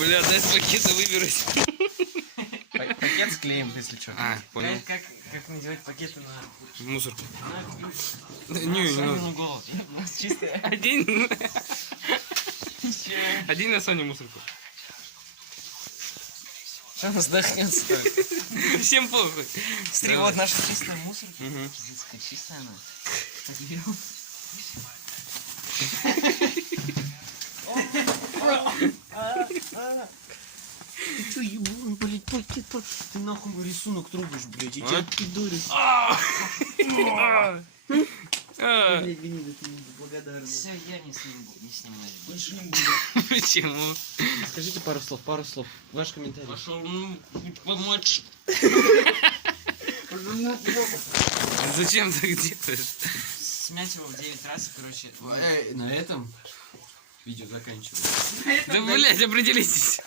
Бля, дай с пакета выберись. Пакет склеим, если что. Понял. Как надевать пакеты на... Мусорку. Не надо. на голову. У нас чистая. Один на Соню мусорку. Что нас дохнется только? Всем похуй. Смотри, вот наша чистая мусорка. Мгм. Детская чистая она. Подберем. Ты чё, ебан, блядь, пакет, ты нахуй рисунок трогаешь, блядь, я тебя пидорю. Блядь, Гнида, ты неблагодарный. Все, я не снимаю. Больше не буду. Почему? Скажите пару слов, ваш комментарий. Пошел не помочь. Зачем так делаешь? Смять его в 9 раз, короче. На этом видео заканчивается. Да, блядь, определитесь.